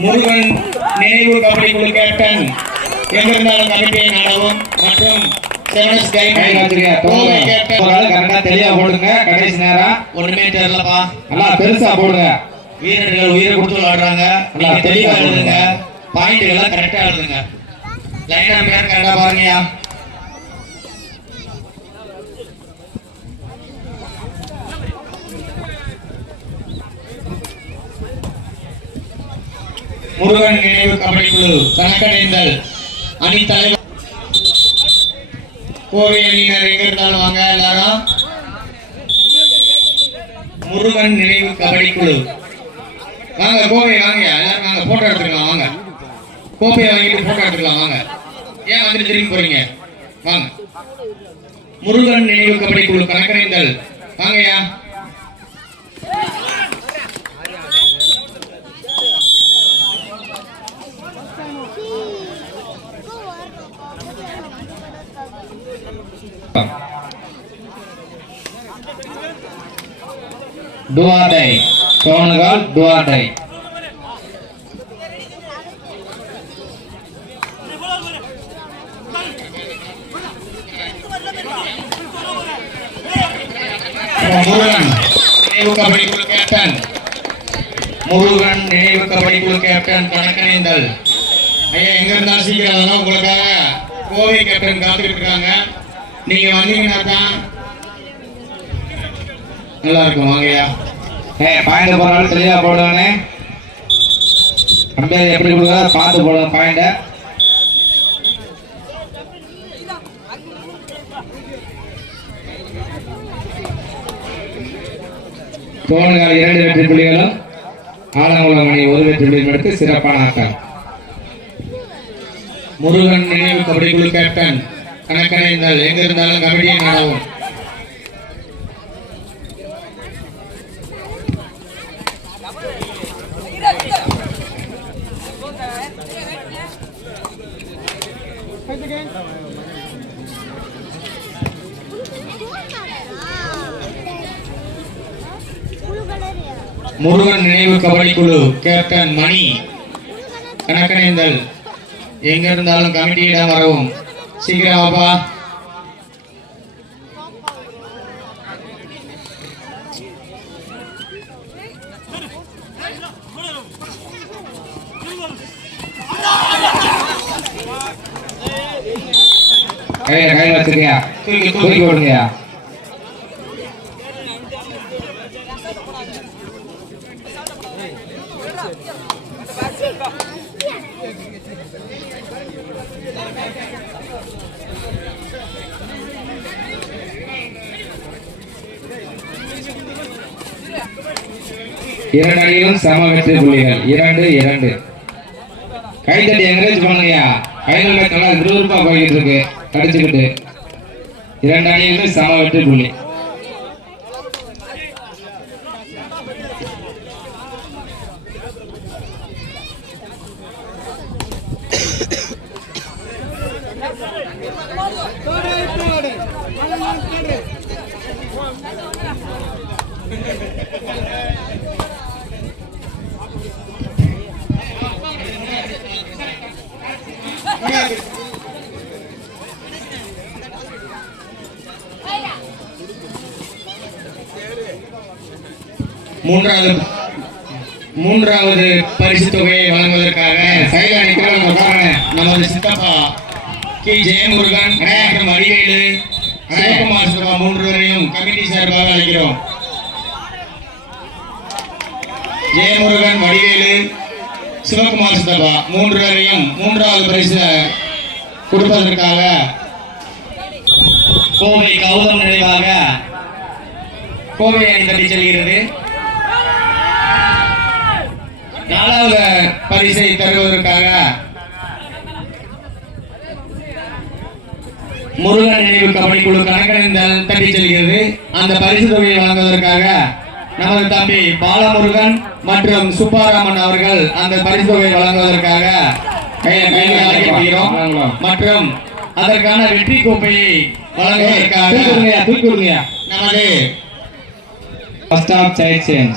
முருகன் நினைவு கபடி குழு கேப்டன் எங்கிருந்தாலும் கமிட்டியை நாடவும் மற்றும் தெளிவா போடுங்க கடைசி நேரம் ஒண்ணுமே தெரியலப்பா நல்லா பெருசா போடுங்க. வீரர்கள் உயிரை கொடுத்து விளையாடுறாங்க. நல்லா தெளிவா எழுதுங்க. பாயிண்ட் எல்லாம் கரெக்டா எழுதுங்க. லைன் நம்பர் கரெக்டா பாருங்கயா முருகன் நினைவு கபடி குழு கணக்கடைந்தல். அணி தலைவர் கோவை அணியினர் எங்க இருந்தாலும் வாங்க எல்லாரும். முருகன் நினைவு கபடி குழு. வாங்க கோவை வாங்க எல்லாரும் வாங்க போட்டோ எடுத்துக்கலாம் வாங்க. கோப்பையை வாங்கிட்டு போட்டோ எடுத்துக்கலாம் வாங்க. ஏன் வந்துட்டு திரும்பி போறீங்க? வாங்க. முருகன் நினைவு கபடி குழு கணக்கணிந்தல் வாங்கய்யா. டுவாடை சோனுகால் முருகன் நினைவு கபடி குழு கேப்டன் முருகன் நினைவு கபடி குழு கேப்டன் கணக்கணிந்தல் ஐயா எங்க இருந்தாலும் சீக்கிரம் உங்களுக்காக. கோவை கேப்டன் காத்துக்கிட்டு இருக்காங்க. நீங்க வந்தீங்கன்னா தான் நல்லா இருக்கும். வாங்கய்யா ஏ பாயிண்ட் போறாலும் சரியா போடுவானே அம்பேர் எப்படி கொடுக்குறா பார்த்து போடுங்க பாயிண்ட. சோனுகால் இரண்டு வெற்றி புள்ளிகளும் ஆலங்குளம் அணி ஒரு வெற்றி புள்ளியும் எடுத்து சிறப்பான ஆட்டம். முருகன் நினைவு கபடி குழு கேப்டன் கணக்கணிந்தல் எங்க இருந்தாலும் கபடியை நடவும். முருகன் நினைவு கபடி குழு கேப்டன் மணி கணக்கணிந்தல். எங்க இருந்தாலும் கமிட்டியிடம் வரவும். சீக்கிரம் வாப்பா. கையில கையில வச்சிருக்கியா தூக்கி தூக்கி விடுங்கயா இரண்டு அணிகளும் சம வெற்றி புள்ளிகள். இரண்டு இரண்டு. கைத்தட்டி என்கரேஜ் பண்ணுங்கயா கைகள் மேட்ச் நல்லா விறுவிறுப்பா போய்கிட்டு இருக்கு கடிச்சுக்கிட்டு. இரண்டு அணியிலும் சம வெற்றி புள்ளி. Thank you. மூன்றாவது மூன்றாவது பரிசு தொகையை வழங்குவதற்காக சைலா நமது சித்தப்பா கி. ஜெயமுருகன் மற்றும் வடிவேலு சிவகுமார் சிவா மூன்றுவரையும் கமிட்டி சார்பாக அழைக்கிறோம். ஜெயமுருகன் வடிவேலு சிவகுமார் சித்தப்பா மூன்று பேரையும் மூன்றாவது பரிசு கொடுப்பதற்காக கோவை கௌதம் நினைவாக கோவை அணிந்தடி செல்கிறது. நாலாவது பரிசை தருவதற்காக முருகன் நினைவு கபடி குழு கணக்கணிந்தல் தட்டி செல்கிறது. அந்த பரிசு தொகையை வழங்குவதற்காக நமது தம்பி பாலமுருகன் மற்றும் சுப்பாராமன் அவர்கள் அந்த பரிசு தொகை வழங்குவதற்காக. மற்றும் அதற்கான வெற்றி கோப்பையை வழங்குவதற்காக. நமது First half child change.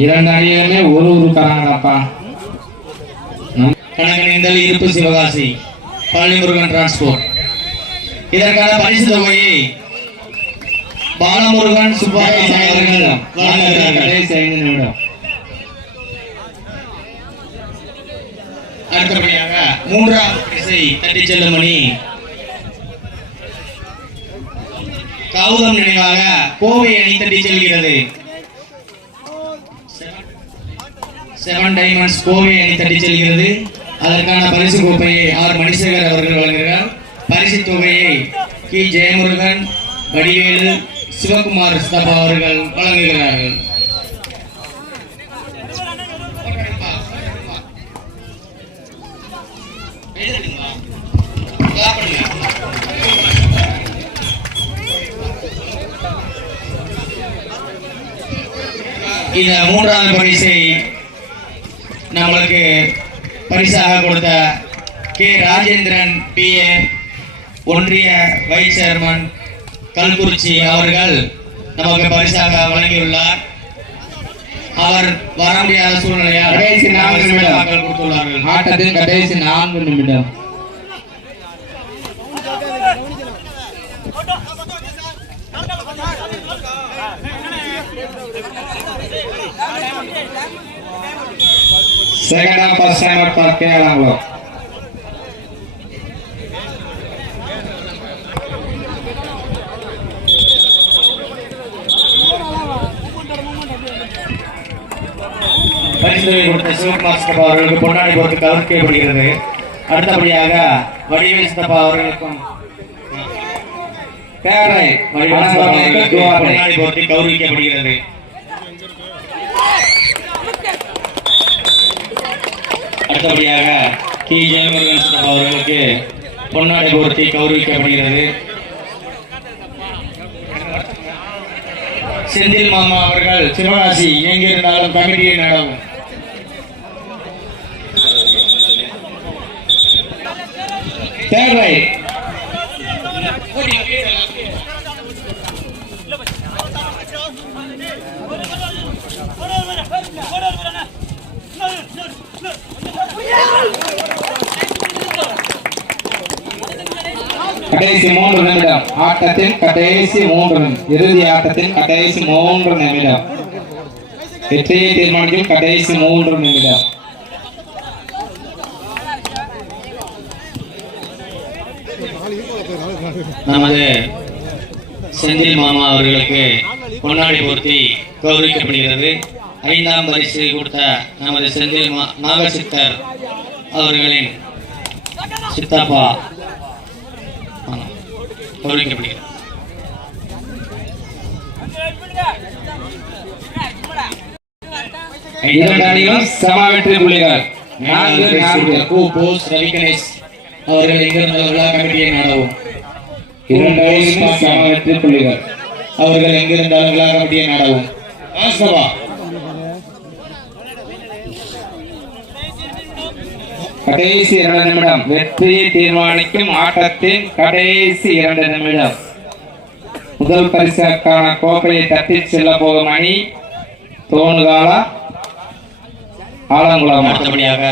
இரண்டு அணியுமே ஒரு உருக்காரங்கடாப்பா கணக்கணிந்தல் இருப்பு சிவகாசி பழனிமுருகன் டிரான்ஸ்போர்ட் இதற்கான பரிசு தொகையை பாலமுருகன் சுப்பாராமன் அவர்கள் கடைசி ஐந்து நிமிடம். அடுத்தபடியாக மூன்றாம் பரிசை தட்டி செல்லும் கௌதம் நினைவாக கோவை அணி தட்டி செல்கிறது. செவன் டைமண்ட்ஸ் கோவை அணி தட்டி செல்கிறது. அதற்கான பரிசு கோப்பையை ஆர் மணிசேகர் அவர்கள் வழங்குகிறார். பரிசு தொகையை கி. ஜெயமுருகன் வடிவேலு சிவகுமார் ஸ்தபா அவர்கள் வழங்குகிறார்கள். இந்த மூன்றாவது பரிசை நம்மளுக்கு பரிசாக கொடுத்த கே. ராஜேந்திரன் பிஏ ஒன்றிய வைஸ் சேர்மன் கல்குறிச்சி அவர்கள் நமக்கு பரிசாக வழங்கியுள்ளார் அவர் வர முடியாத சூழ்நிலையால் கடைசி நான்கு நிமிடம். கொடுத்துள்ளார்கள் ஆட்டத்தின் கடைசி நான்கு நிமிடம் Second half first timer for Kerala. பரிசுகளை கொடுத்த சிவகுமார் சித்தப்பா அவர்களுக்கு பொன்னாடி போட்டு கவர்க்கப்படுகிறது அடுத்தபடியாக வடிவேல் சித்தப்பா அவர்களுக்கும் Kerala. பொன்னாடி போட்டு கௌரவிக்கப்படுகிறது அடுத்தபடியாக கி. ஜெயமுருகன் சித்தப்பா அவர்களுக்கு பொன்னாடி போர்த்தி கௌரவிக்கப்படுகிறது செந்தில் மாமா அவர்கள் சிவகாசி எங்கிருந்தாலும் கமிட்டியை நடவும். Third ரைட் கடைசி மூன்று நிமிடம். ஆட்டத்தின் கடைசி மூன்று இறுதி ஆட்டத்தின் கடைசி மூன்று நிமிடம். வெற்றியை தீர்மானிக்கும் கடைசி மூன்று நிமிடம். நமது செந்தில் மாமா அவர்களுக்கு பொன்னாடி பொருத்தி கௌரவிக்கப்படுகிறது. ஐந்தாம் பரிசு கொடுத்த நமது செந்தில் மா நாகசித்தர் அவர்களின் சித்தப்பா கௌரவிக்கப்படுகிறது இரண்டு அணிகளும் சம வெற்றி புள்ளிகள். நான்கு நான்கு. போஸ் ரவி கணேஷ் அவர்கள் எங்கிருந்த விழா கமிட்டியை நடவும். இரண்டு அணிகளும் வெற்றி புள்ளிகள் அவர்கள் எங்கிருந்தாலும் விழா கமிட்டியை நடவும் வாஸ்தவா கடைசி இரண்டு நிமிடம். வெற்றியை தீர்மானிக்கும் ஆட்டத்தின் கடைசி இரண்டு நிமிடம். முதல் பரிசுக்கான கோப்பையை தட்டி செல்ல போகும் அணி தோணுகாலா? ஆலங்குளம்? அடுத்தபடியாக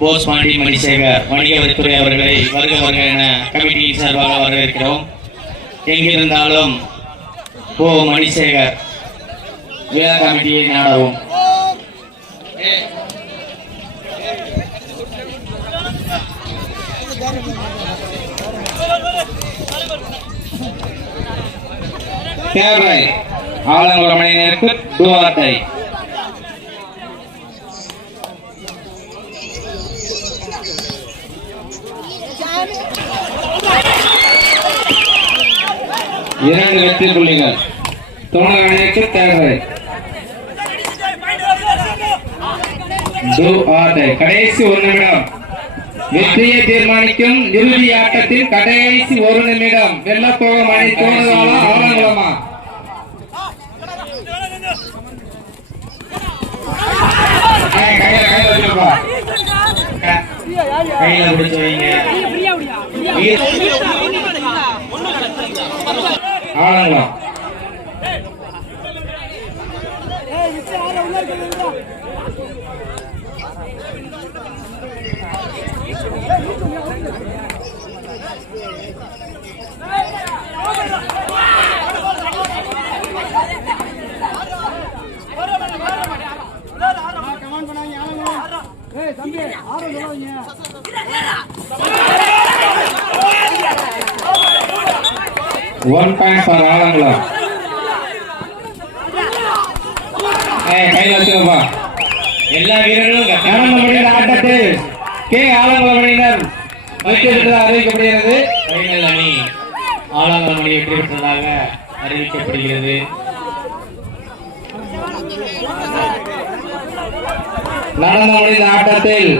போஸ் மாண்டி மணிசேகர் வணிக வரித்துறை அவர்களை வருக வருக என கமிட்டியின் சார்பாக வரவேற்கிறோம். எங்கிருந்தாலும் போ மணிசேகர் விழா கமிட்டியை நாடவும். தேவை. ஆலங்குளம் அணியினருக்கு டூஆர்டை இரண்டு வெற்றி புள்ளிகள். துணை அணிக்கு தேவை கடைசி ஒரு நிமிடம். வெற்றியை தீர்மானிக்கும் இறுதி ஆட்டத்தில் கடைசி ஒரு நிமிடம். வெள்ளப்போகம் அணி தோணுதாளா ஆலங்குளமா? ஏய், கையில பிடிச்சு வைங்க. Alangulam one point for Alangulam கையில் கையில வச்சுக்கப்பா. எல்லா வீரர்களும் நடந்து முடிந்த ஆட்டத்தில் கே ஆலங்குளம் அணியினர் வெற்றி அறிவிக்கப்படுகிறது. ஃபைனல் அணி ஆலங்குளம் அணி வெற்றி பெற்றதாக அறிவிக்கப்படுகிறது. நடந்து முடிந்த ஆட்டத்தில்